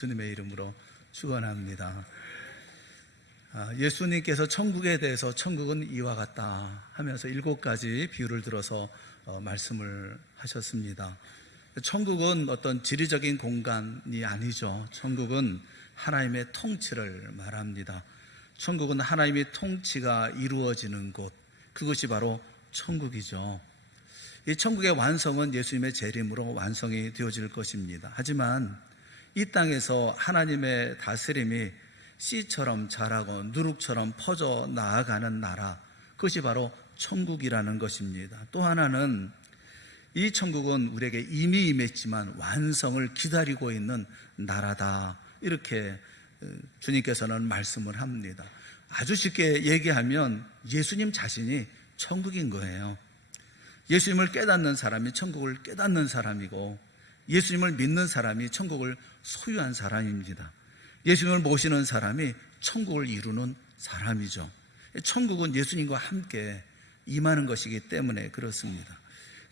주님의 이름으로 축원합니다. 예수님께서 천국에 대해서 천국은 이와 같다 하면서 7가지 비유를 들어서 말씀을 하셨습니다. 천국은 어떤 지리적인 공간이 아니죠. 천국은 하나님의 통치를 말합니다. 천국은 하나님의 통치가 이루어지는 곳, 그것이 바로 천국이죠. 이 천국의 완성은 예수님의 재림으로 완성이 되어질 것입니다. 하지만 이 땅에서 하나님의 다스림이 씨처럼 자라고 누룩처럼 퍼져 나아가는 나라, 그것이 바로 천국이라는 것입니다. 또 하나는 이 천국은 우리에게 이미 임했지만 완성을 기다리고 있는 나라다, 이렇게 주님께서는 말씀을 합니다. 아주 쉽게 얘기하면 예수님 자신이 천국인 거예요. 예수님을 깨닫는 사람이 천국을 깨닫는 사람이고, 예수님을 믿는 사람이 천국을 소유한 사람입니다. 예수님을 모시는 사람이 천국을 이루는 사람이죠. 천국은 예수님과 함께 임하는 것이기 때문에 그렇습니다.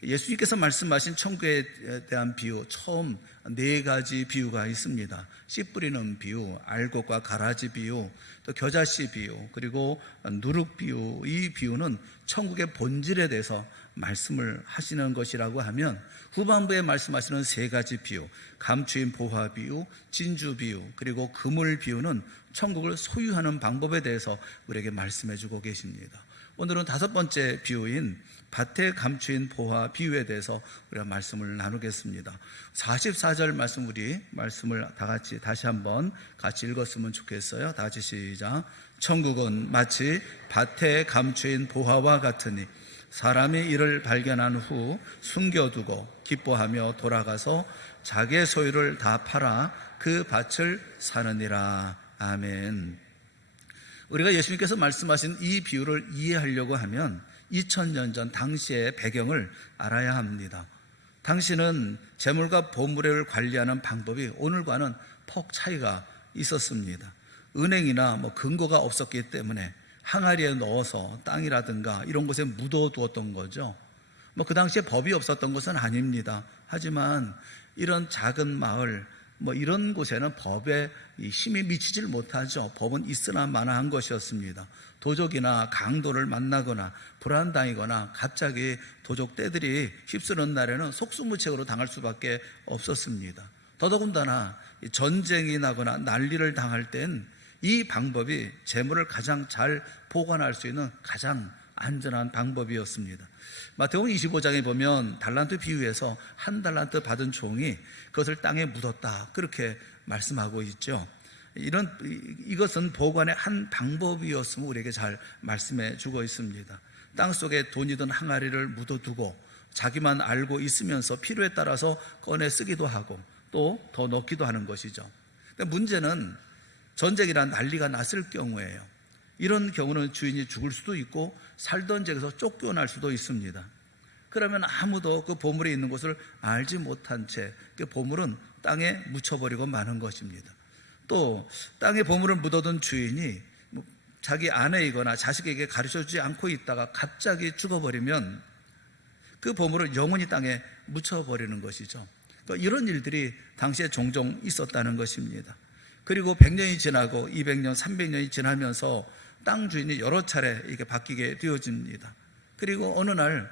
예수님께서 말씀하신 천국에 대한 비유, 처음 4가지 비유가 있습니다. 씨 뿌리는 비유, 알곡과 가라지 비유, 또 겨자씨 비유, 그리고 누룩 비유. 이 비유는 천국의 본질에 대해서 말씀을 하시는 것이라고 하면, 후반부에 말씀하시는 3가지 비유, 감추인 보화 비유, 진주 비유, 그리고 그물 비유는 천국을 소유하는 방법에 대해서 우리에게 말씀해 주고 계십니다. 오늘은 5번째 비유인 밭에 감추인 보화 비유에 대해서 우리가 말씀을 나누겠습니다. 44절 말씀, 우리 말씀을 다 같이 다시 한번 같이 읽었으면 좋겠어요. 다 같이 시작. 천국은 마치 밭에 감추인 보화와 같으니 사람이 이를 발견한 후 숨겨두고 기뻐하며 돌아가서 자기의 소유를 다 팔아 그 밭을 사느니라. 아멘. 우리가 예수님께서 말씀하신 이 비유를 이해하려고 하면 2000년 전 당시의 배경을 알아야 합니다. 당시는 재물과 보물을 관리하는 방법이 오늘과는 퍽 차이가 있었습니다. 은행이나 금고가 없었기 때문에 항아리에 넣어서 땅이라든가 이런 곳에 묻어두었던 거죠. 그 당시에 법이 없었던 것은 아닙니다. 하지만 이런 작은 마을, 이런 곳에는 법에 힘이 미치질 못하죠. 법은 있으나 마나한 것이었습니다. 도적이나 강도를 만나거나 불안당이거나 갑자기 도적 떼들이 휩쓰는 날에는 속수무책으로 당할 수밖에 없었습니다. 더더군다나 전쟁이 나거나 난리를 당할 땐 이 방법이 재물을 가장 잘 보관할 수 있는 가장 안전한 방법이었습니다. 마태복음 25장에 보면 달란트 비유에서 1달란트 받은 종이 그것을 땅에 묻었다, 그렇게 말씀하고 있죠. 이것은 보관의 한 방법이었음을 우리에게 잘 말씀해 주고 있습니다. 땅속에 돈이든 항아리를 묻어두고 자기만 알고 있으면서 필요에 따라서 꺼내 쓰기도 하고 또 더 넣기도 하는 것이죠. 근데 문제는 전쟁이나 난리가 났을 경우에요. 이런 경우는 주인이 죽을 수도 있고 살던 지역에서 쫓겨날 수도 있습니다. 그러면 아무도 그 보물이 있는 곳을 알지 못한 채 그 보물은 땅에 묻혀버리고 마는 것입니다. 또 땅에 보물을 묻어둔 주인이 자기 아내이거나 자식에게 가르쳐주지 않고 있다가 갑자기 죽어버리면 그 보물을 영원히 땅에 묻혀버리는 것이죠. 그러니까 이런 일들이 당시에 종종 있었다는 것입니다. 그리고 100년이 지나고 200년, 300년이 지나면서 땅 주인이 여러 차례 이렇게 바뀌게 되어집니다. 그리고 어느 날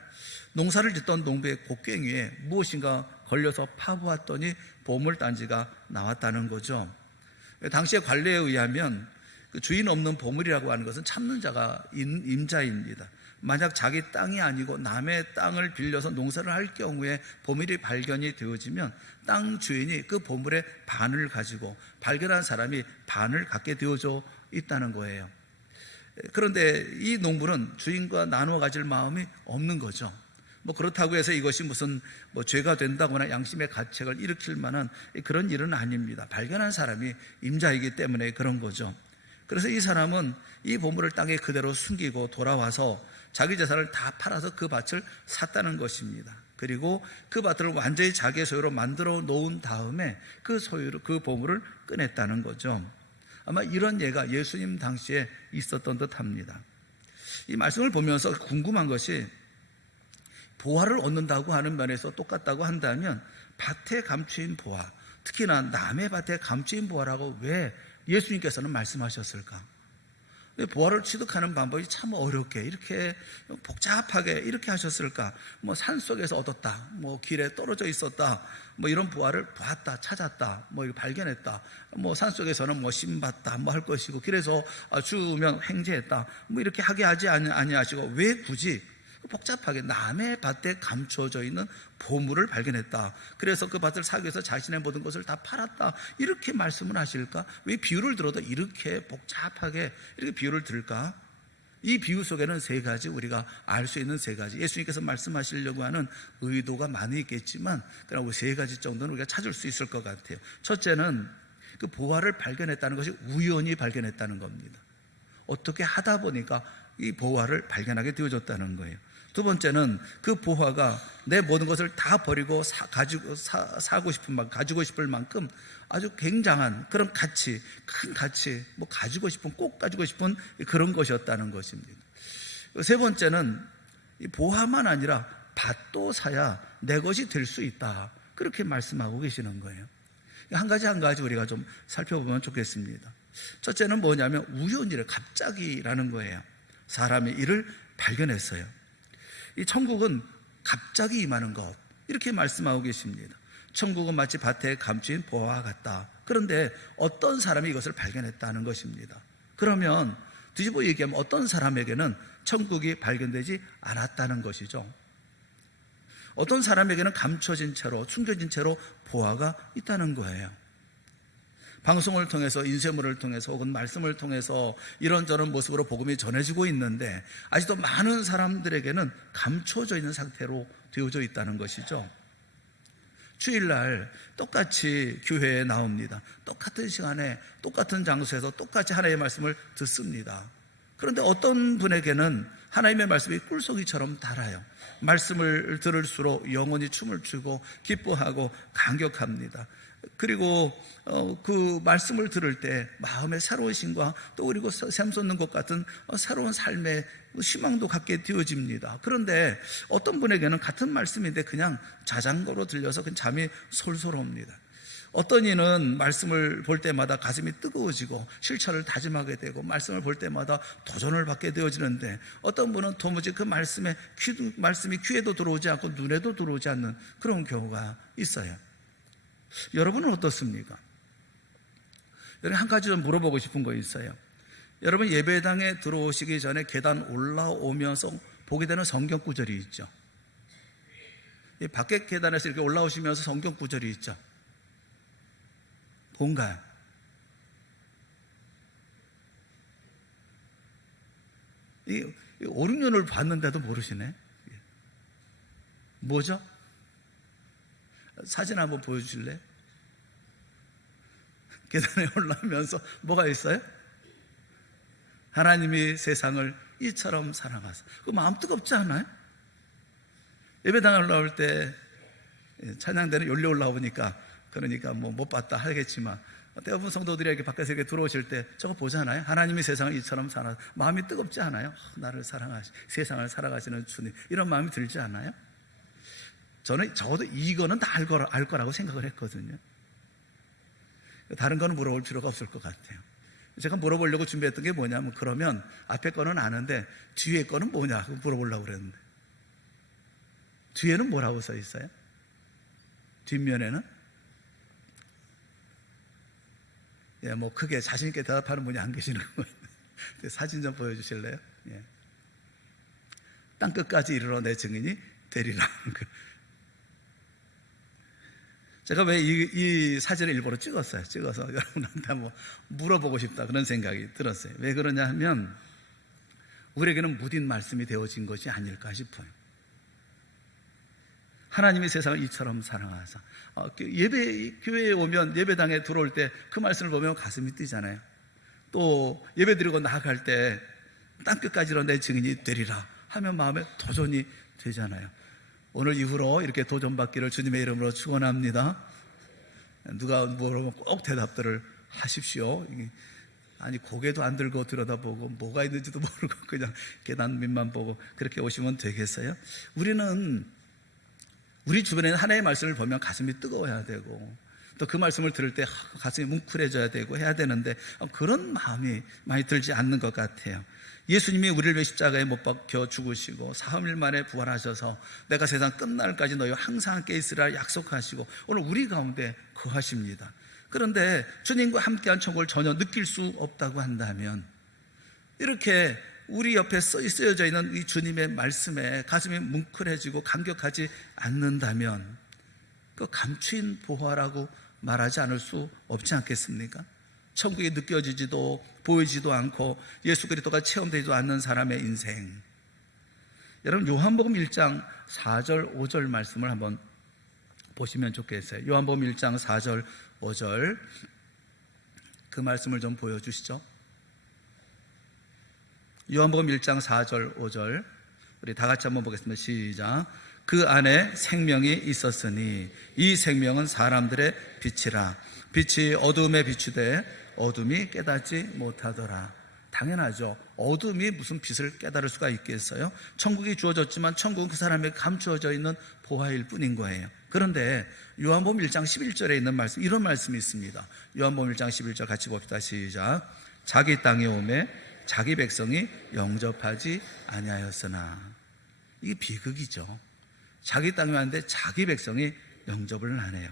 농사를 짓던 농부의 곡괭이에 무엇인가 걸려서 파보았더니 보물단지가 나왔다는 거죠. 당시의 관례에 의하면 그 주인 없는 보물이라고 하는 것은 참는 자가 임자입니다. 만약 자기 땅이 아니고 남의 땅을 빌려서 농사를 할 경우에 보물이 발견이 되어지면 땅 주인이 그 보물의 반을 가지고 발견한 사람이 반을 갖게 되어져 있다는 거예요. 그런데 이 농부는 주인과 나누어 가질 마음이 없는 거죠. 그렇다고 해서 이것이 무슨 죄가 된다거나 양심의 가책을 일으킬 만한 그런 일은 아닙니다. 발견한 사람이 임자이기 때문에 그런 거죠. 그래서 이 사람은 이 보물을 땅에 그대로 숨기고 돌아와서 자기 재산을 다 팔아서 그 밭을 샀다는 것입니다. 그리고 그 밭을 완전히 자기의 소유로 만들어 놓은 다음에 그 보물을 꺼냈다는 거죠. 아마 이런 예가 예수님 당시에 있었던 듯 합니다. 이 말씀을 보면서 궁금한 것이, 보화를 얻는다고 하는 면에서 똑같다고 한다면 밭에 감추인 보화, 특히나 남의 밭에 감추인 보화라고 왜 예수님께서는 말씀하셨을까? 보화를 취득하는 방법이 참 어렵게 이렇게 복잡하게 이렇게 하셨을까? 뭐 산속에서 얻었다, 뭐 길에 떨어져 있었다, 뭐 이런 보화를 보았다, 찾았다, 뭐 발견했다, 뭐 산속에서는 뭐 신봤다, 뭐 할 것이고 길에서 주우면 횡재했다, 뭐 이렇게 하게 하지 아니하시고 왜 굳이 복잡하게 남의 밭에 감춰져 있는 보물을 발견했다, 그래서 그 밭을 사기 위해서 자신의 모든 것을 다 팔았다, 이렇게 말씀을 하실까? 왜 비유를 들어도 이렇게 복잡하게 이렇게 비유를 들을까? 이 비유 속에는 세 가지, 우리가 알 수 있는 세 가지, 예수님께서 말씀하시려고 하는 의도가 많이 있겠지만 그러나 세 가지 정도는 우리가 찾을 수 있을 것 같아요. 첫째는 그 보화를 발견했다는 것이 우연히 발견했다는 겁니다. 어떻게 하다 보니까 이 보화를 발견하게 되어졌다는 거예요. 두 번째는 그 보화가 내 모든 것을 다 버리고 사고 싶은 만큼, 가지고 싶을 만큼 아주 굉장한 그런 가치, 큰 가치, 뭐 가지고 싶은, 꼭 가지고 싶은 그런 것이었다는 것입니다. 세 번째는 이 보화만 아니라 밭도 사야 내 것이 될 수 있다, 그렇게 말씀하고 계시는 거예요. 한 가지 한 가지 우리가 좀 살펴보면 좋겠습니다. 첫째는 뭐냐면 우연이래, 갑자기라는 거예요. 사람의 일을 발견했어요. 이 천국은 갑자기 임하는 것, 이렇게 말씀하고 계십니다. 천국은 마치 밭에 감추인 보화와 같다. 그런데 어떤 사람이 이것을 발견했다는 것입니다. 그러면 뒤집어 얘기하면 어떤 사람에게는 천국이 발견되지 않았다는 것이죠. 어떤 사람에게는 감춰진 채로, 숨겨진 채로 보화가 있다는 거예요. 방송을 통해서, 인쇄물을 통해서 혹은 말씀을 통해서 이런저런 모습으로 복음이 전해지고 있는데 아직도 많은 사람들에게는 감춰져 있는 상태로 되어져 있다는 것이죠. 주일날 똑같이 교회에 나옵니다. 똑같은 시간에 똑같은 장소에서 똑같이 하나님의 말씀을 듣습니다. 그런데 어떤 분에게는 하나님의 말씀이 꿀송이처럼 달아요. 말씀을 들을수록 영혼이 춤을 추고 기뻐하고 감격합니다. 그리고 그 말씀을 들을 때 마음의 새로운 신과 또 그리고 샘솟는 것 같은 새로운 삶의 희망도 갖게 되어집니다. 그런데 어떤 분에게는 같은 말씀인데 그냥 자장거로 들려서 그냥 잠이 솔솔 옵니다. 어떤 이는 말씀을 볼 때마다 가슴이 뜨거워지고 실천을 다짐하게 되고 말씀을 볼 때마다 도전을 받게 되어지는데 어떤 분은 도무지 그 말씀이 귀에도 들어오지 않고 눈에도 들어오지 않는 그런 경우가 있어요. 여러분은 어떻습니까? 여러분, 한 가지 좀 물어보고 싶은 거 있어요. 여러분, 예배당에 들어오시기 전에 계단 올라오면서 보게 되는 성경 구절이 있죠. 이 밖에 계단에서 이렇게 올라오시면서 성경 구절이 있죠. 뭔가요? 이 5, 6년을 봤는데도 모르시네. 뭐죠? 사진 한번 보여주실래요? 계단에 올라오면서 뭐가 있어요? 하나님이 세상을 이처럼 사랑하사. 그 마음 뜨겁지 않아요? 예배당에 올라올 때 찬양대는 열려 올라오니까 그러니까 뭐 못 봤다 하겠지만 대부분 성도들이 이렇게 밖에서 이렇게 들어오실 때 저거 보잖아요. 하나님이 세상을 이처럼 사랑하사. 마음이 뜨겁지 않아요? 나를 사랑하시, 세상을 살아가시는 주님, 이런 마음이 들지 않아요? 저는 적어도 이거는 다 알 거라고 생각을 했거든요. 다른 거는 물어볼 필요가 없을 것 같아요. 제가 물어보려고 준비했던 게 뭐냐면, 그러면 앞에 거는 아는데 뒤에 거는 뭐냐 물어보려고 그랬는데, 뒤에는 뭐라고 써 있어요? 뒷면에는? 예, 뭐 크게 자신있게 대답하는 분이 안 계시는 거예요. 사진 좀 보여주실래요? 예. 땅끝까지 이르러 내 증인이 되리라. 제가 왜 이 사진을 일부러 찍었어요. 찍어서 여러분한테 한번 물어보고 싶다 그런 생각이 들었어요. 왜 그러냐 하면 우리에게는 무딘 말씀이 되어진 것이 아닐까 싶어요. 하나님이 세상을 이처럼 사랑하사. 교회에 오면 예배당에 들어올 때 그 말씀을 보면 가슴이 뛰잖아요. 또 예배 드리고 나아갈 때 땅끝까지로 내 증인이 되리라 하면 마음에 도전이 되잖아요. 오늘 이후로 이렇게 도전받기를 주님의 이름으로 축원합니다. 누가 물어보면 꼭 대답들을 하십시오. 아니, 고개도 안 들고 들여다보고 뭐가 있는지도 모르고 그냥 계단 밑만 보고 그렇게 오시면 되겠어요? 우리는 우리 주변에 하나님의 말씀을 보면 가슴이 뜨거워야 되고 또 그 말씀을 들을 때 가슴이 뭉클해져야 되고 해야 되는데 그런 마음이 많이 들지 않는 것 같아요. 예수님이 우리를 위해 십자가에 못 박혀 죽으시고 사흘 만에 부활하셔서 내가 세상 끝날까지 너희와 항상 함께 있으라 약속하시고 오늘 우리 가운데 거하십니다. 그런데 주님과 함께한 천국을 전혀 느낄 수 없다고 한다면, 이렇게 우리 옆에 쓰여져 있는 이 주님의 말씀에 가슴이 뭉클해지고 감격하지 않는다면 그 감추인 보화라고 말하지 않을 수 없지 않겠습니까? 천국이 느껴지지도 보이지도 않고 예수 그리스도가 체험되지도 않는 사람의 인생. 여러분, 요한복음 1장 4절 5절 말씀을 한번 보시면 좋겠어요. 요한복음 1장 4절 5절 그 말씀을 좀 보여주시죠. 요한복음 1장 4절 5절 우리 다 같이 한번 보겠습니다. 시작. 그 안에 생명이 있었으니 이 생명은 사람들의 빛이라. 빛이 어둠에 비추되 어둠이 깨닫지 못하더라. 당연하죠. 어둠이 무슨 빛을 깨달을 수가 있겠어요? 천국이 주어졌지만 천국은 그 사람에게 감추어져 있는 보화일 뿐인 거예요. 그런데 요한복음 1장 11절에 있는 말씀, 이런 말씀이 있습니다. 요한복음 1장 11절 같이 봅시다. 시작. 자기 땅에 오매 자기 백성이 영접하지 아니하였으나. 이게 비극이죠. 자기 땅에 왔는데 자기 백성이 영접을 안 해요.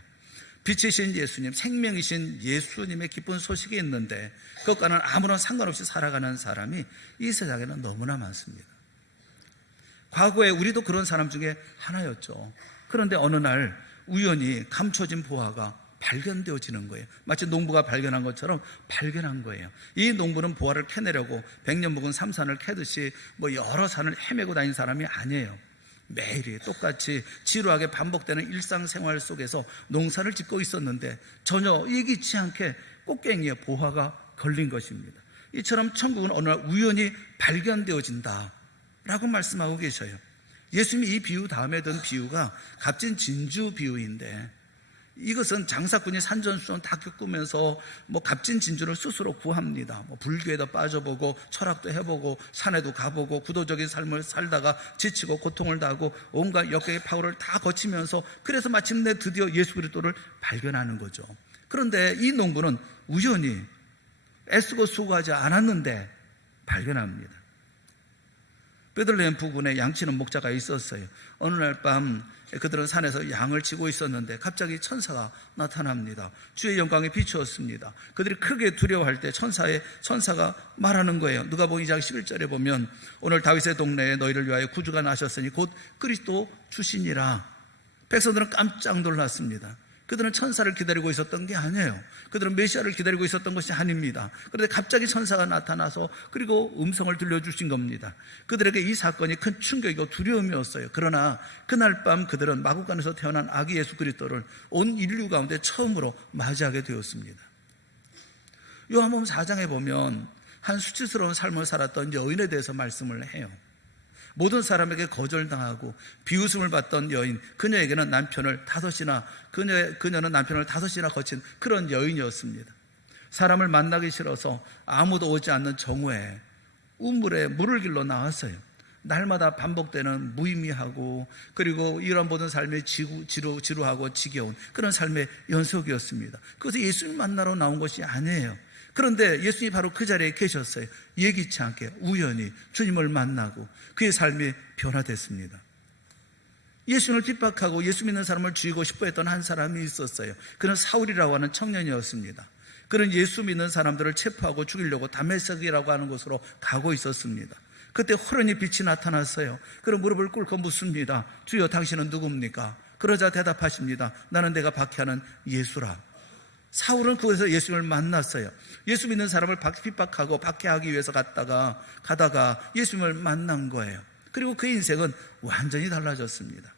빛이신 예수님, 생명이신 예수님의 기쁜 소식이 있는데 그것과는 아무런 상관없이 살아가는 사람이 이 세상에는 너무나 많습니다. 과거에 우리도 그런 사람 중에 하나였죠. 그런데 어느 날 우연히 감춰진 보화가 발견되어지는 거예요. 마치 농부가 발견한 것처럼 발견한 거예요. 이 농부는 보화를 캐내려고 백년 묵은 삼산을 캐듯이 여러 산을 헤매고 다닌 사람이 아니에요. 매일이 똑같이 지루하게 반복되는 일상생활 속에서 농사를 짓고 있었는데 전혀 예기치 않게 꽃갱이에 보화가 걸린 것입니다. 이처럼 천국은 어느 날 우연히 발견되어진다 라고 말씀하고 계셔요. 예수님이 이 비유 다음에 든 비유가 값진 진주 비유인데, 이것은 장사꾼이 산전수전 다 겪으면서 값진 진주를 스스로 구합니다. 불교에도 빠져보고 철학도 해보고 산에도 가보고 구도적인 삶을 살다가 지치고 고통을 당하고 온갖 역경의 파고를 다 거치면서 그래서 마침내 드디어 예수 그리스도를 발견하는 거죠. 그런데 이 농부는 우연히 애쓰고 수고하지 않았는데 발견합니다. 베들레헴 부근에 양치는 목자가 있었어요. 어느 날 밤 그들은 산에서 양을 치고 있었는데 갑자기 천사가 나타납니다. 주의 영광에 비추었습니다. 그들이 크게 두려워할 때 천사가 말하는 거예요. 누가복음 2장 11절에 보면 오늘 다윗의 동네에 너희를 위하여 구주가 나셨으니 곧 그리스도 주시니라. 백성들은 깜짝 놀랐습니다. 그들은 천사를 기다리고 있었던 게 아니에요. 그들은 메시아를 기다리고 있었던 것이 아닙니다. 그런데 갑자기 천사가 나타나서 그리고 음성을 들려주신 겁니다. 그들에게 이 사건이 큰 충격이고 두려움이었어요. 그러나 그날 밤 그들은 마구간에서 태어난 아기 예수 그리스도를 온 인류 가운데 처음으로 맞이하게 되었습니다. 요한복음 4장에 보면 한 수치스러운 삶을 살았던 여인에 대해서 말씀을 해요. 모든 사람에게 거절당하고 비웃음을 받던 여인, 그녀에게는 그녀는 남편을 5이나 거친 그런 여인이었습니다. 사람을 만나기 싫어서 아무도 오지 않는 정오에 우물에 물을 길러 나왔어요. 날마다 반복되는 무의미하고 그리고 이런 모든 삶이 지루하고 지겨운 그런 삶의 연속이었습니다. 그것은 예수님 만나러 나온 것이 아니에요. 그런데 예수님이 바로 그 자리에 계셨어요. 예기치 않게 우연히 주님을 만나고 그의 삶이 변화됐습니다. 예수님을 핍박하고 예수 믿는 사람을 죽이고 싶어 했던 한 사람이 있었어요. 그는 사울이라고 하는 청년이었습니다. 그는 예수 믿는 사람들을 체포하고 죽이려고 다메섹이라고 하는 곳으로 가고 있었습니다. 그때 호련히 빛이 나타났어요. 그는 무릎을 꿇고 묻습니다. 주여, 당신은 누굽니까? 그러자 대답하십니다. 나는 내가 박해하는 예수라. 사울은 그곳에서 예수님을 만났어요. 예수 믿는 사람을 핍박하고 박해하기 위해서 가다가 예수님을 만난 거예요. 그리고 그의 인생은 완전히 달라졌습니다.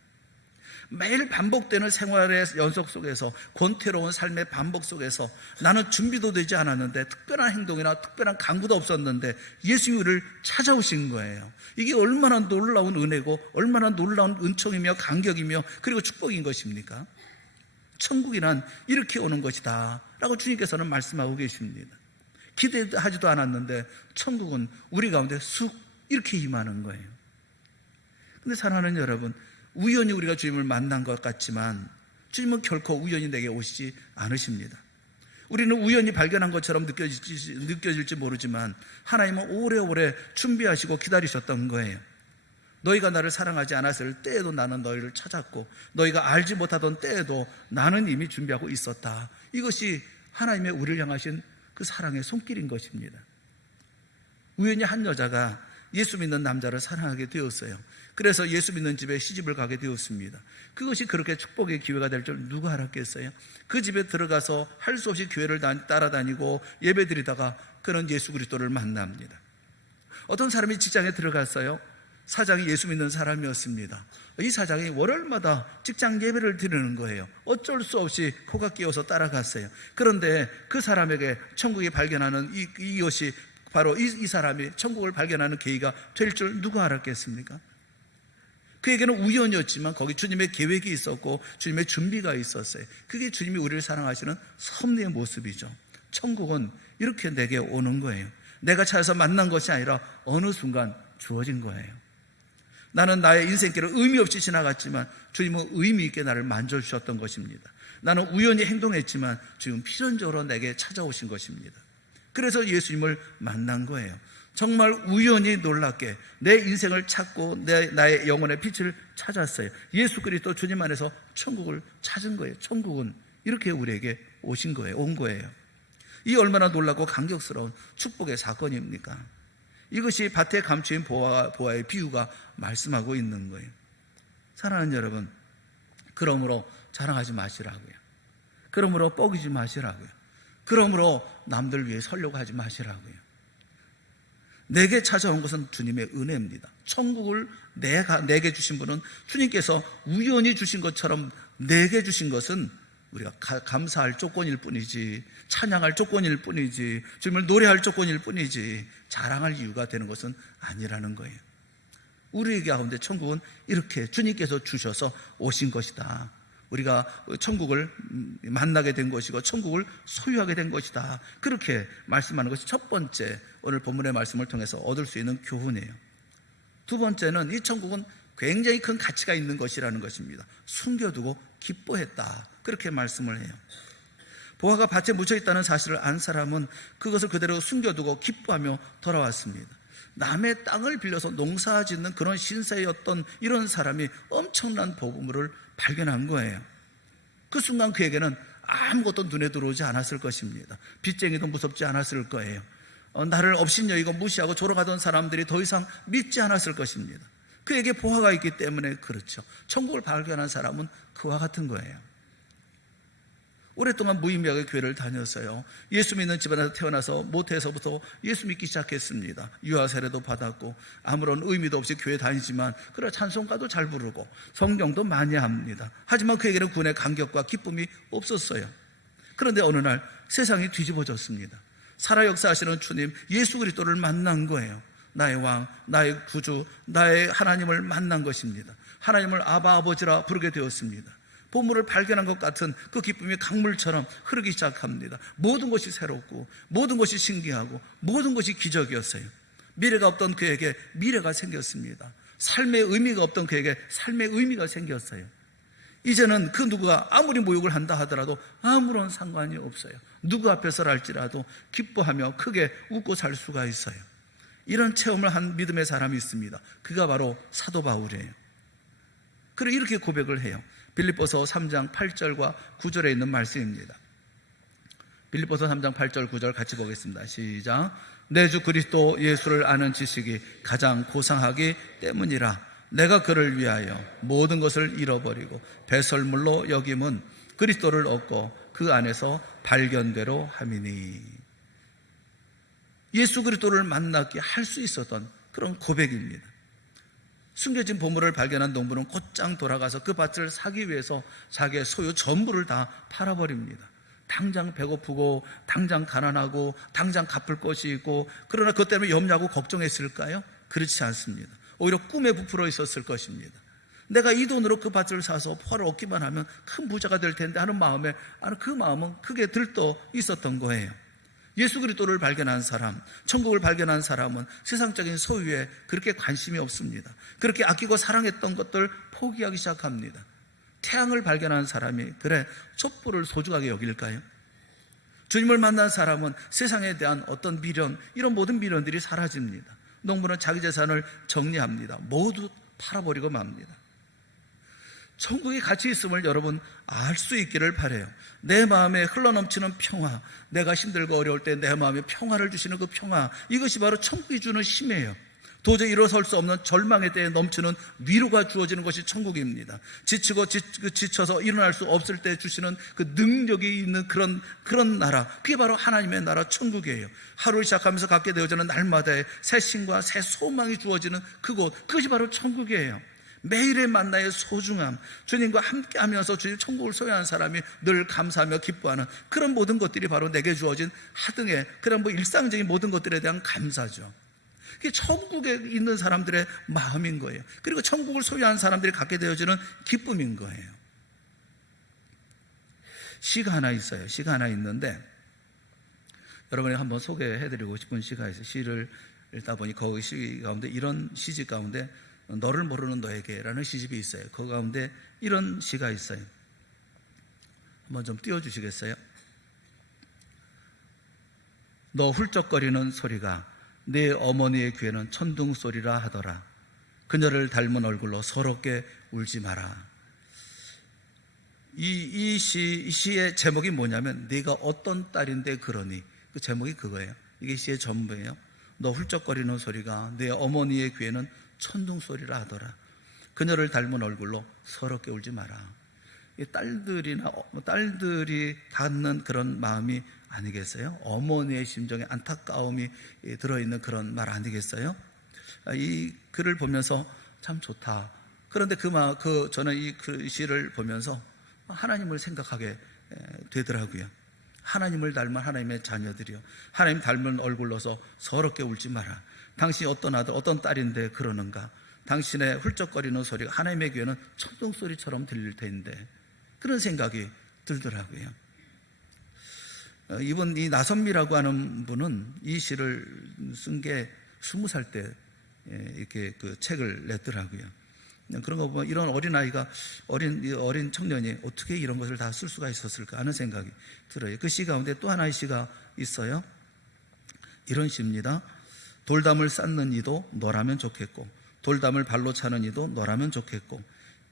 매일 반복되는 생활의 연속 속에서, 권태로운 삶의 반복 속에서 나는 준비도 되지 않았는데, 특별한 행동이나 특별한 강구도 없었는데 예수님이 우리를 찾아오신 거예요. 이게 얼마나 놀라운 은혜고 얼마나 놀라운 은총이며 감격이며 그리고 축복인 것입니까? 천국이란 이렇게 오는 것이다 라고 주님께서는 말씀하고 계십니다. 기대하지도 않았는데 천국은 우리 가운데 쑥 이렇게 임하는 거예요. 근데 사랑하는 여러분, 우연히 우리가 주님을 만난 것 같지만 주님은 결코 우연히 내게 오시지 않으십니다. 우리는 우연히 발견한 것처럼 느껴질지 모르지만 하나님은 오래오래 준비하시고 기다리셨던 거예요. 너희가 나를 사랑하지 않았을 때에도 나는 너희를 찾았고 너희가 알지 못하던 때에도 나는 이미 준비하고 있었다. 이것이 하나님의 우리를 향하신 그 사랑의 손길인 것입니다. 우연히 한 여자가 예수 믿는 남자를 사랑하게 되었어요. 그래서 예수 믿는 집에 시집을 가게 되었습니다. 그것이 그렇게 축복의 기회가 될 줄 누가 알았겠어요? 그 집에 들어가서 할 수 없이 교회를 따라다니고 예배드리다가 그는 예수 그리스도를 만납니다. 어떤 사람이 직장에 들어갔어요. 사장이 예수 믿는 사람이었습니다. 이 사장이 월요일마다 직장 예배를 드리는 거예요. 어쩔 수 없이 코가 끼어서 따라갔어요. 그런데 그 사람에게 천국이 발견하는 이것이 바로 이 사람이 천국을 발견하는 계기가 될 줄 누가 알았겠습니까? 그에게는 우연이었지만 거기 주님의 계획이 있었고 주님의 준비가 있었어요. 그게 주님이 우리를 사랑하시는 섭리의 모습이죠. 천국은 이렇게 내게 오는 거예요. 내가 찾아서 만난 것이 아니라 어느 순간 주어진 거예요. 나는 나의 인생길을 의미 없이 지나갔지만 주님은 의미 있게 나를 만져주셨던 것입니다. 나는 우연히 행동했지만 주님은 필연적으로 내게 찾아오신 것입니다. 그래서 예수님을 만난 거예요. 정말 우연히 놀랍게 내 인생을 찾고 나의 영혼의 빛을 찾았어요. 예수 그리스도 주님 안에서 천국을 찾은 거예요. 천국은 이렇게 우리에게 오신 거예요. 온 거예요. 이 얼마나 놀랍고 감격스러운 축복의 사건입니까? 이것이 밭에 감추인 보화의 비유가 말씀하고 있는 거예요. 사랑하는 여러분, 그러므로 자랑하지 마시라고요. 그러므로 뻐기지 마시라고요. 그러므로 남들 위해 서려고 하지 마시라고요. 내게 찾아온 것은 주님의 은혜입니다. 천국을 내게 주신 분은 주님께서 우연히 주신 것처럼 내게 주신 것은 우리가 감사할 조건일 뿐이지, 찬양할 조건일 뿐이지, 주님을 노래할 조건일 뿐이지 자랑할 이유가 되는 것은 아니라는 거예요. 우리 가운데 천국은 이렇게 주님께서 주셔서 오신 것이다. 우리가 천국을 만나게 된 것이고 천국을 소유하게 된 것이다. 그렇게 말씀하는 것이 첫 번째 오늘 본문의 말씀을 통해서 얻을 수 있는 교훈이에요. 두 번째는 이 천국은 굉장히 큰 가치가 있는 것이라는 것입니다. 숨겨두고 기뻐했다. 그렇게 말씀을 해요. 보화가 밭에 묻혀있다는 사실을 안 사람은 그것을 그대로 숨겨두고 기뻐하며 돌아왔습니다. 남의 땅을 빌려서 농사 짓는 그런 신세였던 이런 사람이 엄청난 보물을 발견한 거예요. 그 순간 그에게는 아무것도 눈에 들어오지 않았을 것입니다. 빚쟁이도 무섭지 않았을 거예요. 나를 업신여기고 무시하고 졸아가던 사람들이 더 이상 믿지 않았을 것입니다. 그에게 보화가 있기 때문에 그렇죠. 천국을 발견한 사람은 그와 같은 거예요. 오랫동안 무의미하게 교회를 다녔어요. 예수 믿는 집안에서 태어나서 모태에서부터 예수 믿기 시작했습니다. 유아 세례도 받았고 아무런 의미도 없이 교회 다니지만 그래 찬송가도 잘 부르고 성경도 많이 합니다. 하지만 그에게는 구원의 감격과 기쁨이 없었어요. 그런데 어느 날 세상이 뒤집어졌습니다. 살아 역사하시는 주님 예수 그리스도를 만난 거예요. 나의 왕, 나의 구주, 나의 하나님을 만난 것입니다. 하나님을 아바 아버지라 부르게 되었습니다. 보물을 발견한 것 같은 그 기쁨이 강물처럼 흐르기 시작합니다. 모든 것이 새롭고 모든 것이 신기하고 모든 것이 기적이었어요. 미래가 없던 그에게 미래가 생겼습니다. 삶의 의미가 없던 그에게 삶의 의미가 생겼어요. 이제는 그 누구가 아무리 모욕을 한다 하더라도 아무런 상관이 없어요. 누구 앞에서랄지라도 기뻐하며 크게 웃고 살 수가 있어요. 이런 체험을 한 믿음의 사람이 있습니다. 그가 바로 사도 바울이에요. 그리고 이렇게 고백을 해요. 빌립보서 3장 8절과 9절에 있는 말씀입니다. 빌립보서 3장 8절 9절 같이 보겠습니다. 시작. 내 주 그리스도 예수를 아는 지식이 가장 고상하기 때문이라. 내가 그를 위하여 모든 것을 잃어버리고 배설물로 여김은 그리스도를 얻고 그 안에서 발견대로 함이니. 예수 그리스도를 만나게 할 수 있었던 그런 고백입니다. 숨겨진 보물을 발견한 농부는 곧장 돌아가서 그 밭을 사기 위해서 자기의 소유 전부를 다 팔아버립니다. 당장 배고프고 당장 가난하고 당장 갚을 것이 있고 그러나 그것 때문에 염려하고 걱정했을까요? 그렇지 않습니다. 오히려 꿈에 부풀어 있었을 것입니다. 내가 이 돈으로 그 밭을 사서 포화를 얻기만 하면 큰 부자가 될 텐데 하는 마음에 그 마음은 크게 들떠 있었던 거예요. 예수 그리스도를 발견한 사람, 천국을 발견한 사람은 세상적인 소유에 그렇게 관심이 없습니다. 그렇게 아끼고 사랑했던 것들 포기하기 시작합니다. 태양을 발견한 사람이 그래 촛불을 소중하게 여길까요? 주님을 만난 사람은 세상에 대한 어떤 미련, 이런 모든 미련들이 사라집니다. 농부는 자기 재산을 정리합니다. 모두 팔아버리고 맙니다. 천국이 같이 있음을 여러분 알 수 있기를 바라요. 내 마음에 흘러넘치는 평화, 내가 힘들고 어려울 때 내 마음에 평화를 주시는 그 평화, 이것이 바로 천국이 주는 힘이에요. 도저히 일어설 수 없는 절망의 때에 넘치는 위로가 주어지는 것이 천국입니다. 지치고 지쳐서 일어날 수 없을 때 주시는 그 능력이 있는 그런 나라, 그게 바로 하나님의 나라 천국이에요. 하루를 시작하면서 갖게 되어지는 날마다의 새 신과 새 소망이 주어지는 그곳, 그것이 바로 천국이에요. 매일의 만나의 소중함, 주님과 함께하면서 주님 천국을 소유한 사람이 늘 감사하며 기뻐하는 그런 모든 것들이 바로 내게 주어진 하등의 그런 일상적인 모든 것들에 대한 감사죠. 그게 천국에 있는 사람들의 마음인 거예요. 그리고 천국을 소유한 사람들이 갖게 되어지는 기쁨인 거예요. 시가 하나 있어요. 시가 하나 있는데 여러분에게 한번 소개해드리고 싶은 시가 있어요. 시를 읽다 보니 거기 시 가운데 이런 시집 가운데 너를 모르는 너에게라는 시집이 있어요. 그 가운데 이런 시가 있어요. 한번 좀 띄워주시겠어요? 너 훌쩍거리는 소리가 내 어머니의 귀에는 천둥소리라 하더라. 그녀를 닮은 얼굴로 서럽게 울지 마라. 이 시의 제목이 뭐냐면 네가 어떤 딸인데 그러니, 그 제목이 그거예요. 이게 시의 전부예요. 너 훌쩍거리는 소리가 내 어머니의 귀에는 천둥소리라 하더라. 그녀를 닮은 얼굴로 서럽게 울지 마라. 딸들이 갖는 그런 마음이 아니겠어요? 어머니의 심정에 안타까움이 들어있는 그런 말 아니겠어요? 이 글을 보면서 참 좋다. 그런데 저는 이 시를 보면서 하나님을 생각하게 되더라고요. 하나님을 닮은 하나님의 자녀들이요, 하나님 닮은 얼굴로서 서럽게 울지 마라. 당신이 어떤 아들, 어떤 딸인데 그러는가? 당신의 훌쩍거리는 소리가 하나님의 귀에는 천둥소리처럼 들릴 텐데, 그런 생각이 들더라고요. 이 나선미라고 하는 분은 이 시를 쓴 게 20살 때 이렇게 그 책을 냈더라고요. 그런 거 보면 이런 어린 청년이 어떻게 이런 것을 다 쓸 수가 있었을까 하는 생각이 들어요. 그 시 가운데 또 하나의 시가 있어요. 이런 시입니다. 돌담을 쌓는 이도 너라면 좋겠고, 돌담을 발로 차는 이도 너라면 좋겠고,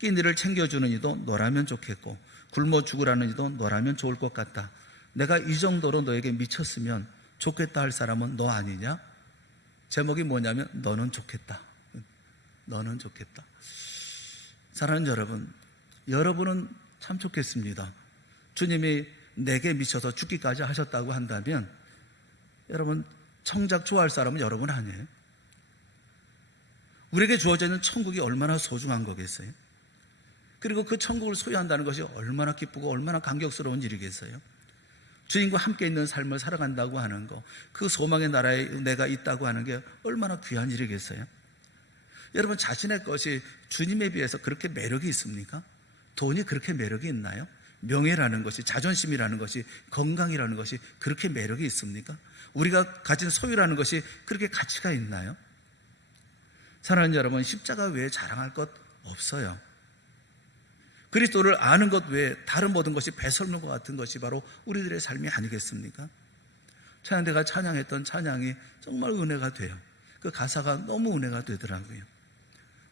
끼니를 챙겨주는 이도 너라면 좋겠고, 굶어 죽으라는 이도 너라면 좋을 것 같다. 내가 이 정도로 너에게 미쳤으면 좋겠다 할 사람은 너 아니냐? 제목이 뭐냐면 너는 좋겠다. 너는 좋겠다. 사랑하는 여러분, 여러분은 참 좋겠습니다. 주님이 내게 미쳐서 죽기까지 하셨다고 한다면 여러분, 정작 좋아할 사람은 여러분 아니에요. 우리에게 주어져 있는 천국이 얼마나 소중한 거겠어요? 그리고 그 천국을 소유한다는 것이 얼마나 기쁘고 얼마나 감격스러운 일이겠어요? 주님과 함께 있는 삶을 살아간다고 하는 거, 그 소망의 나라에 내가 있다고 하는 게 얼마나 귀한 일이겠어요? 여러분, 자신의 것이 주님에 비해서 그렇게 매력이 있습니까? 돈이 그렇게 매력이 있나요? 명예라는 것이, 자존심이라는 것이, 건강이라는 것이 그렇게 매력이 있습니까? 우리가 가진 소유라는 것이 그렇게 가치가 있나요? 사랑하는 여러분, 십자가 외에 자랑할 것 없어요. 그리스도를 아는 것 외에 다른 모든 것이 배설물과 같은 것이 바로 우리들의 삶이 아니겠습니까? 찬양대가 찬양했던 찬양이 정말 은혜가 돼요. 그 가사가 너무 은혜가 되더라고요.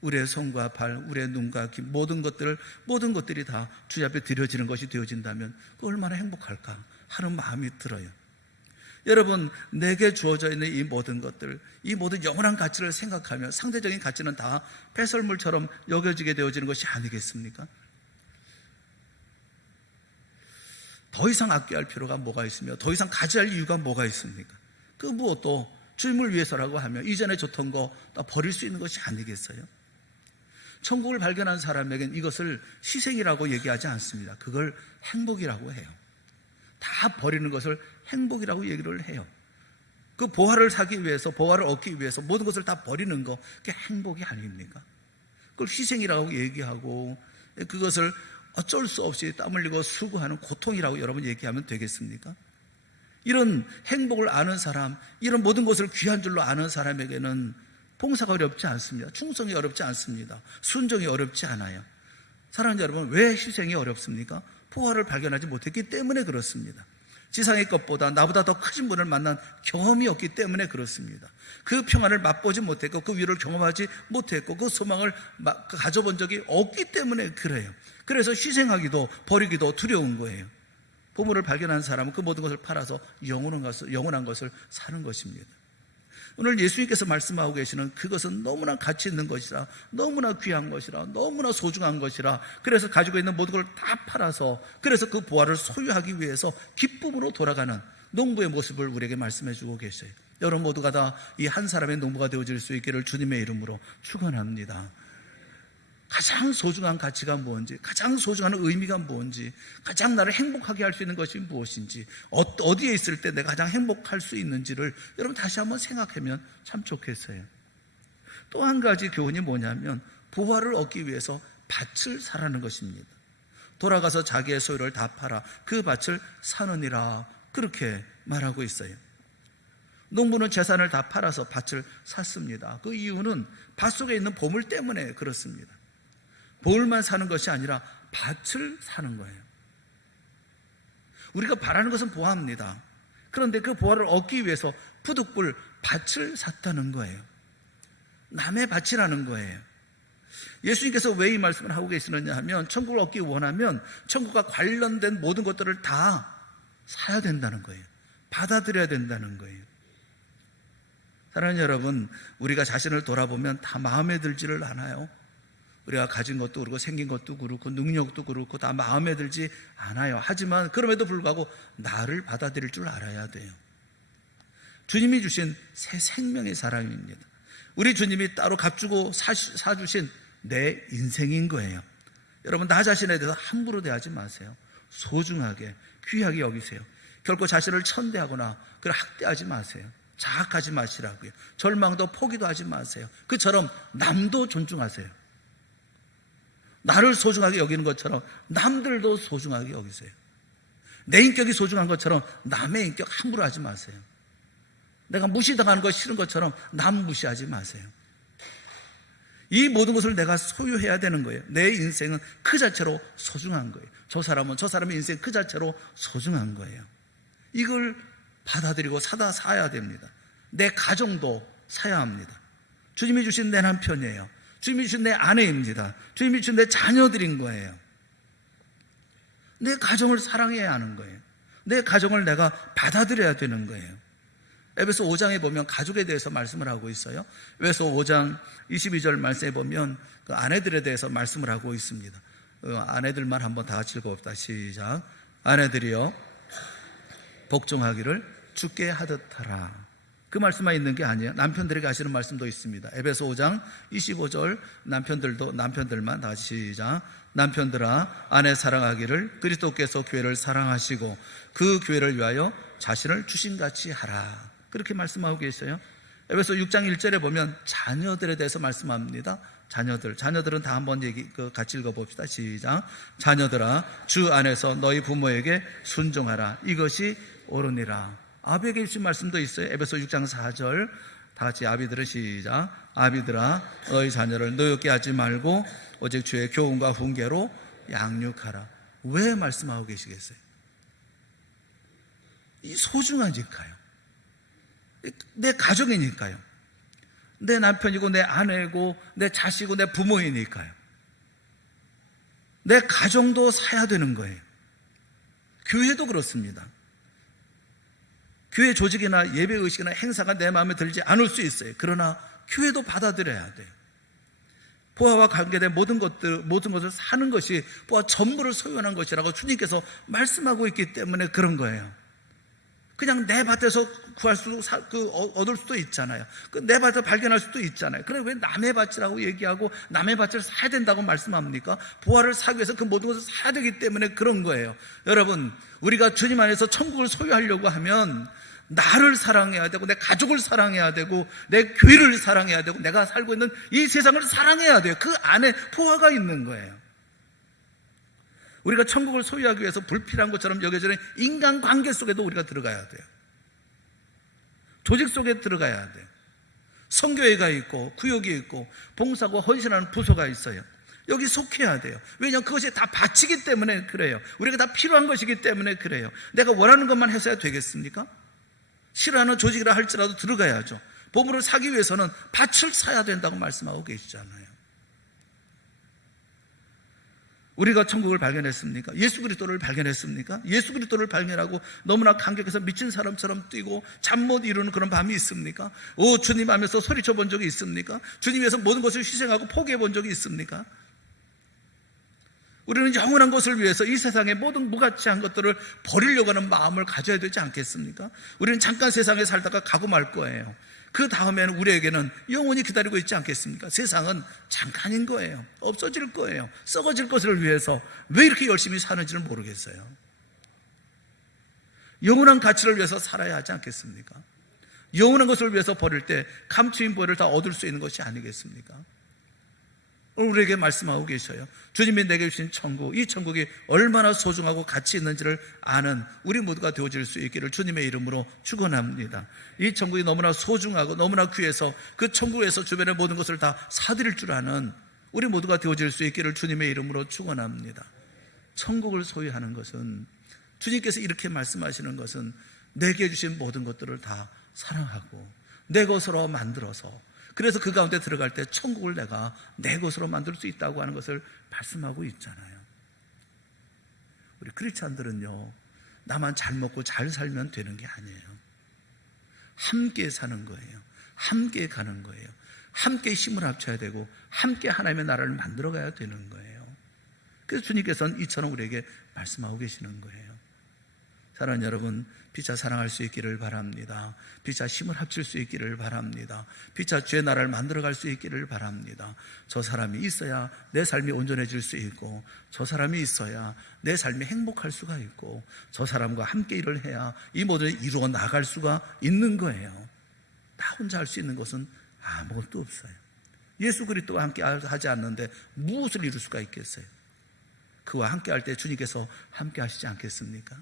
우리의 손과 발, 우리의 눈과 귀, 모든 것들이 다 주님 앞에 드려지는 것이 되어진다면 그 얼마나 행복할까 하는 마음이 들어요. 여러분, 내게 주어져 있는 이 모든 것들, 이 모든 영원한 가치를 생각하며 상대적인 가치는 다 배설물처럼 여겨지게 되어지는 것이 아니겠습니까? 더 이상 아껴야 할 필요가 뭐가 있으며 더 이상 가져야 할 이유가 뭐가 있습니까? 그 무엇도 주님을 위해서라고 하며 이전에 줬던 거 다 버릴 수 있는 것이 아니겠어요? 천국을 발견한 사람에겐 이것을 희생이라고 얘기하지 않습니다. 그걸 행복이라고 해요. 다 버리는 것을 행복이라고 얘기를 해요. 그 보화를 사기 위해서, 보화를 얻기 위해서 모든 것을 다 버리는 거, 그게 행복이 아닙니까? 그걸 희생이라고 얘기하고 그것을 어쩔 수 없이 땀 흘리고 수고하는 고통이라고 여러분 얘기하면 되겠습니까? 이런 행복을 아는 사람, 이런 모든 것을 귀한 줄로 아는 사람에게는 봉사가 어렵지 않습니다. 충성이 어렵지 않습니다. 순종이 어렵지 않아요. 사랑하는 여러분, 왜 희생이 어렵습니까? 부활을 발견하지 못했기 때문에 그렇습니다. 지상의 것보다 나보다 더 크신 분을 만난 경험이 없기 때문에 그렇습니다. 그 평안을 맛보지 못했고 그 위로를 경험하지 못했고 그 소망을 가져본 적이 없기 때문에 그래요. 그래서 희생하기도 버리기도 두려운 거예요. 보물을 발견한 사람은 그 모든 것을 팔아서 영원한 것을 사는 것입니다. 오늘 예수님께서 말씀하고 계시는 그것은 너무나 가치 있는 것이라, 너무나 귀한 것이라, 너무나 소중한 것이라, 그래서 가지고 있는 모든 걸 다 팔아서, 그래서 그 부활을 소유하기 위해서 기쁨으로 돌아가는 농부의 모습을 우리에게 말씀해 주고 계셔요. 여러분 모두가 다 이 한 사람의 농부가 되어질 수 있기를 주님의 이름으로 축원합니다. 가장 소중한 가치가 무엇인지, 가장 소중한 의미가 무엇인지, 가장 나를 행복하게 할 수 있는 것이 무엇인지, 어디에 있을 때 내가 가장 행복할 수 있는지를 여러분 다시 한번 생각하면 참 좋겠어요. 또 한 가지 교훈이 뭐냐면 부활을 얻기 위해서 밭을 사라는 것입니다. 돌아가서 자기의 소유를 다 팔아 그 밭을 사느니라, 그렇게 말하고 있어요. 농부는 재산을 다 팔아서 밭을 샀습니다. 그 이유는 밭 속에 있는 보물 때문에 그렇습니다. 보물만 사는 것이 아니라 밭을 사는 거예요. 우리가 바라는 것은 보화입니다. 그런데 그 보화를 얻기 위해서 푸득불 밭을 샀다는 거예요. 남의 밭이라는 거예요. 예수님께서 왜 이 말씀을 하고 계시느냐 하면 천국을 얻기 원하면 천국과 관련된 모든 것들을 다 사야 된다는 거예요. 받아들여야 된다는 거예요. 사랑하는 여러분, 우리가 자신을 돌아보면 다 마음에 들지를 않아요. 우리가 가진 것도 그렇고 생긴 것도 그렇고 능력도 그렇고 다 마음에 들지 않아요. 하지만 그럼에도 불구하고 나를 받아들일 줄 알아야 돼요. 주님이 주신 새 생명의 사람입니다. 우리 주님이 따로 값주고 사주신 내 인생인 거예요. 여러분 나 자신에 대해서 함부로 대하지 마세요. 소중하게 귀하게 여기세요. 결코 자신을 천대하거나 학대하지 마세요. 자학하지 마시라고요. 절망도 포기도 하지 마세요. 그처럼 남도 존중하세요. 나를 소중하게 여기는 것처럼 남들도 소중하게 여기세요. 내 인격이 소중한 것처럼 남의 인격 함부로 하지 마세요. 내가 무시당하는 거 싫은 것처럼 남 무시하지 마세요. 이 모든 것을 내가 소유해야 되는 거예요. 내 인생은 그 자체로 소중한 거예요. 저 사람은 저 사람의 인생 그 자체로 소중한 거예요. 이걸 받아들이고 사야 됩니다. 내 가정도 사야 합니다. 주님이 주신 내 남편이에요. 주님이 주신 내 아내입니다. 주님이 주신 내 자녀들인 거예요. 내 가정을 사랑해야 하는 거예요. 내 가정을 내가 받아들여야 되는 거예요. 에베소 5장에 보면 가족에 대해서 말씀을 하고 있어요. 에베소 5장 22절 말씀에 보면 그 아내들에 대해서 말씀을 하고 있습니다. 아내들만 한번 다 같이 읽어봅시다. 시작. 아내들이여 복종하기를 주께 하듯 하라. 그 말씀만 있는 게 아니에요. 남편들에게 하시는 말씀도 있습니다. 에베소 5장 25절 남편들만 다시 시작. 남편들아 아내 사랑하기를 그리스도께서 교회를 사랑하시고 그 교회를 위하여 자신을 주신같이 하라. 그렇게 말씀하고 계세요. 에베소 6장 1절에 보면 자녀들에 대해서 말씀합니다. 자녀들은 다 한번 같이 읽어봅시다. 시작. 자녀들아 주 안에서 너희 부모에게 순종하라. 이것이 옳으니라. 아비에게 주신 말씀도 있어요. 에베소 6장 4절 다 같이 아비들은 시작. 아비들아 너희 자녀를 노엽게 하지 말고 오직 주의 교훈과 훈계로 양육하라. 왜 말씀하고 계시겠어요? 이 소중하니까요. 내 가족이니까요. 내 남편이고 내 아내고 내 자식이고 내 부모이니까요. 내 가정도 사야 되는 거예요. 교회도 그렇습니다. 교회 조직이나 예배의식이나 행사가 내 마음에 들지 않을 수 있어요. 그러나 교회도 받아들여야 돼요. 보화와 관계된 모든 것을 사는 것이 보화 전부를 소유하는 것이라고 주님께서 말씀하고 있기 때문에 그런 거예요. 그냥 내 밭에서 얻을 수도 있잖아요. 내 밭에서 발견할 수도 있잖아요. 그래 왜 남의 밭이라고 얘기하고 남의 밭을 사야 된다고 말씀합니까? 보화를 사기 위해서 그 모든 것을 사야 되기 때문에 그런 거예요. 여러분, 우리가 주님 안에서 천국을 소유하려고 하면 나를 사랑해야 되고 내 가족을 사랑해야 되고 내 교회를 사랑해야 되고 내가 살고 있는 이 세상을 사랑해야 돼요. 그 안에 보화가 있는 거예요. 우리가 천국을 소유하기 위해서 불필요한 것처럼 여겨지는 인간관계 속에도 우리가 들어가야 돼요. 조직 속에 들어가야 돼요. 선교회가 있고 구역이 있고 봉사고 헌신하는 부서가 있어요. 여기 속해야 돼요. 왜냐하면 그것이 다 바치기 때문에 그래요. 우리가 다 필요한 것이기 때문에 그래요. 내가 원하는 것만 해서야 되겠습니까? 싫어하는 조직이라 할지라도 들어가야죠. 보물을 사기 위해서는 밭을 사야 된다고 말씀하고 계시잖아요. 우리가 천국을 발견했습니까? 예수 그리스도를 발견했습니까? 예수 그리스도를 발견하고 너무나 감격해서 미친 사람처럼 뛰고 잠 못 이루는 그런 밤이 있습니까? 오 주님 하면서 소리쳐 본 적이 있습니까? 주님 위해서 모든 것을 희생하고 포기해 본 적이 있습니까? 우리는 영원한 것을 위해서 이 세상의 모든 무가치한 것들을 버리려고 하는 마음을 가져야 되지 않겠습니까? 우리는 잠깐 세상에 살다가 가고 말 거예요. 그 다음에는 우리에게는 영원히 기다리고 있지 않겠습니까? 세상은 잠깐인 거예요. 없어질 거예요. 썩어질 것을 위해서 왜 이렇게 열심히 사는지를 모르겠어요. 영원한 가치를 위해서 살아야 하지 않겠습니까? 영원한 것을 위해서 버릴 때 감추인 보혈을 다 얻을 수 있는 것이 아니겠습니까? 우리에게 말씀하고 계셔요. 주님이 내게 주신 천국, 이 천국이 얼마나 소중하고 가치 있는지를 아는 우리 모두가 되어질 수 있기를 주님의 이름으로 축원합니다. 이 천국이 너무나 소중하고 너무나 귀해서 그 천국에서 주변의 모든 것을 다 사드릴 줄 아는 우리 모두가 되어질 수 있기를 주님의 이름으로 축원합니다. 천국을 소유하는 것은, 주님께서 이렇게 말씀하시는 것은 내게 주신 모든 것들을 다 사랑하고 내 것으로 만들어서, 그래서 그 가운데 들어갈 때 천국을 내가 내 것으로 만들 수 있다고 하는 것을 말씀하고 있잖아요. 우리 크리스찬들은요, 나만 잘 먹고 잘 살면 되는 게 아니에요. 함께 사는 거예요. 함께 가는 거예요. 함께 힘을 합쳐야 되고 함께 하나님의 나라를 만들어 가야 되는 거예요. 그래서 주님께서는 이처럼 우리에게 말씀하고 계시는 거예요. 사랑하는 여러분, 피차 사랑할 수 있기를 바랍니다. 피차 힘을 합칠 수 있기를 바랍니다. 피차 주의 나라를 만들어갈 수 있기를 바랍니다. 저 사람이 있어야 내 삶이 온전해질 수 있고, 저 사람이 있어야 내 삶이 행복할 수가 있고, 저 사람과 함께 일을 해야 이 모든 이루어 나갈 수가 있는 거예요. 나 혼자 할 수 있는 것은 아무것도 없어요. 예수 그리스도와 함께 하지 않는데 무엇을 이룰 수가 있겠어요? 그와 함께 할 때 주님께서 함께 하시지 않겠습니까?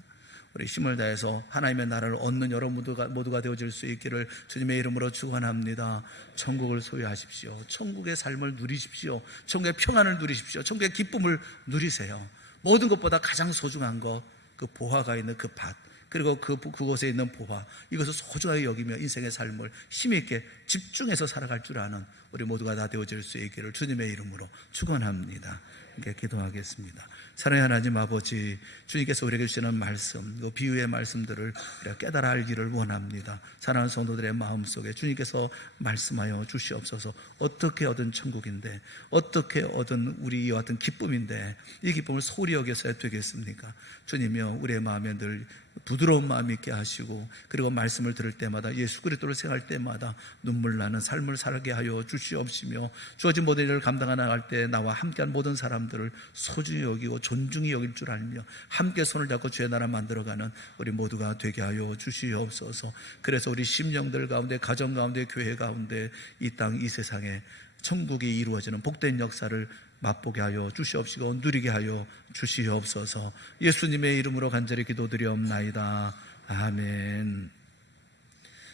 우리 힘을 다해서 하나님의 나라를 얻는 여러 모두가 되어질 수 있기를 주님의 이름으로 축원합니다. 천국을 소유하십시오. 천국의 삶을 누리십시오. 천국의 평안을 누리십시오. 천국의 기쁨을 누리세요. 모든 것보다 가장 소중한 것, 그 보화가 있는 그 밭, 그리고 그곳에 있는 보화, 이것을 소중하게 여기며 인생의 삶을 힘있게 집중해서 살아갈 줄 아는 우리 모두가 다 되어질 수 있기를 주님의 이름으로 축원합니다. 이렇게 기도하겠습니다. 사랑의 하나님 아버지, 주님께서 우리에게 주시는 말씀, 그 비유의 말씀들을 깨달아 알기를 원합니다. 사랑하는 성도들의 마음속에 주님께서 말씀하여 주시옵소서. 어떻게 얻은 천국인데, 어떻게 얻은 우리 이와 같은 기쁨인데 이 기쁨을 소홀히 여겨서야 되겠습니까? 주님이여, 우리의 마음에 늘 부드러운 마음 있게 하시고, 그리고 말씀을 들을 때마다 예수 그리스도를 생각할 때마다 눈물 나는 삶을 살게 하여 주시옵시며, 주어진 모든 일을 감당하 나갈 때 나와 함께한 모든 사람들을 소중히 여기고 존중히 여길 줄 알며 함께 손을 잡고 주의 나라 만들어가는 우리 모두가 되게 하여 주시옵소서. 그래서 우리 심령들 가운데, 가정 가운데, 교회 가운데, 이 땅 이 세상에 천국이 이루어지는 복된 역사를 맛보게 하여 주시옵시고 누리게 하여 주시옵소서. 예수님의 이름으로 간절히 기도드리옵나이다. 아멘.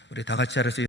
우리 다 같이 알아서